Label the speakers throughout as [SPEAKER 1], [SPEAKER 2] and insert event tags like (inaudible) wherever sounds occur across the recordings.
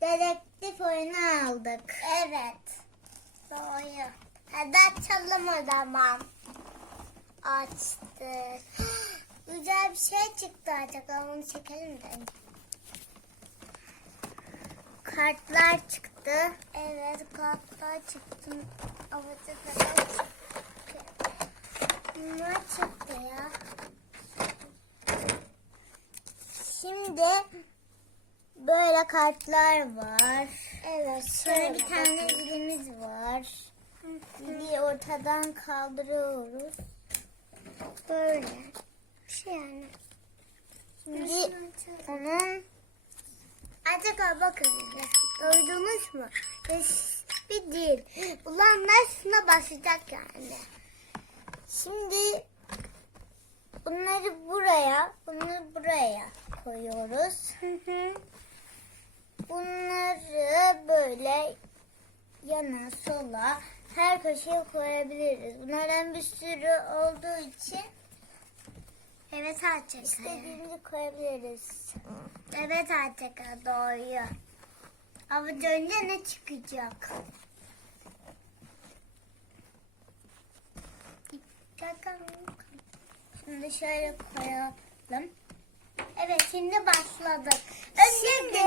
[SPEAKER 1] dedektif oyunu aldık.
[SPEAKER 2] Evet. Doğru. Hadi açalım o zaman. Açtık. (gasps) Güzel bir şey çıktı artık. Onu çekelim de.
[SPEAKER 1] Kartlar çıktı.
[SPEAKER 2] Evet kartlar çıktı. Avucu da çıktı. Ne çıktı ya?
[SPEAKER 1] Şimdi böyle kartlar var.
[SPEAKER 2] Evet
[SPEAKER 1] Şöyle bir tane zilimiz var. Zili ortadan kaldırıyoruz.
[SPEAKER 2] Böyle. Bir şey yani.
[SPEAKER 1] Şimdi onun
[SPEAKER 2] Acaba bakın. Duydunuz mu? Bir değil. Ulanlar şuna basacak yani.
[SPEAKER 1] şimdi bunları buraya, bunu buraya koyuyoruz. Bunları böyle yana sola her köşeye koyabiliriz. Bunlardan bir sürü olduğu için
[SPEAKER 2] Evet Açaka.
[SPEAKER 1] istediğimizi koyabiliriz.
[SPEAKER 2] Evet Açaka doğru. Avuç önce ne çıkacak?
[SPEAKER 1] Şimdi şöyle koyalım.
[SPEAKER 2] Evet şimdi başladık.
[SPEAKER 1] Şimdi,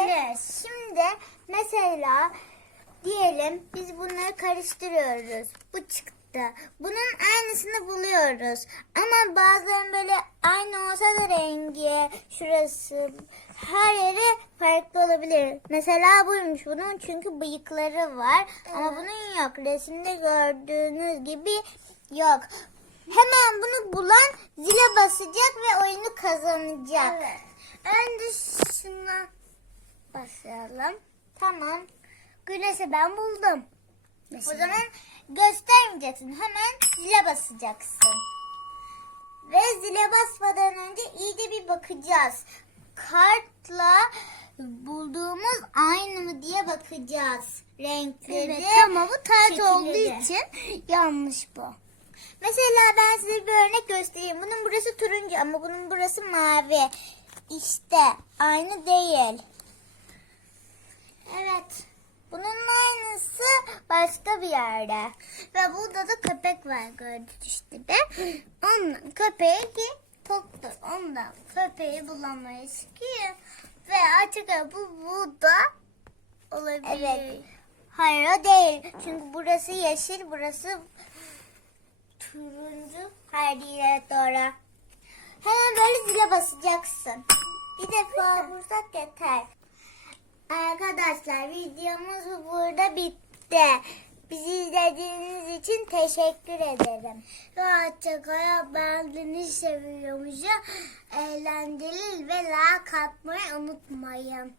[SPEAKER 1] şimdi mesela diyelim biz bunları karıştırıyoruz. Bu çıktı. Bunun aynısını buluyoruz. Ama bazen böyle aynı olsa da rengi, şurası, her yeri farklı olabilir. Mesela buymuş bunun çünkü bıyıkları var. Ama
[SPEAKER 2] Evet.
[SPEAKER 1] bunun yok. Resimde gördüğünüz gibi yok. Hemen bunu bulan zile basacak ve oyunu kazanacak.
[SPEAKER 2] Evet. Önce şuna başlayalım.
[SPEAKER 1] Tamam.
[SPEAKER 2] Güneşi ben buldum.
[SPEAKER 1] O zaman göstermeyeceksin. Hemen zile basacaksın. Ve zile basmadan önce iyice bir bakacağız. Kartla bulduğumuz aynı mı diye bakacağız. Renkleri.
[SPEAKER 2] Evet ama bu ters olduğu için yanlış bu.
[SPEAKER 1] Mesela ben size bir örnek göstereyim. Bunun burası turuncu ama bunun burası mavi. İşte aynı değil.
[SPEAKER 2] Evet.
[SPEAKER 1] Bunun aynısı başka bir yerde.
[SPEAKER 2] Ve burada da köpek var gördük işte de. Ondan köpeği ki toktur. Ondan köpeği bulamayız ki. Ve açık ara bu burada olabilir.
[SPEAKER 1] Evet. Hayır o değil. Çünkü burası yeşil, burası turuncu. Hayır değil evet doğru. Hemen böyle zile basacaksın. Bir defa vursak yeter. Arkadaşlar videomuz burada bitti. Bizi izlediğiniz için teşekkür ederim.
[SPEAKER 2] Açık ara beğendiğiniz seviyormuş. Eğlenceli ve like atmayı unutmayın.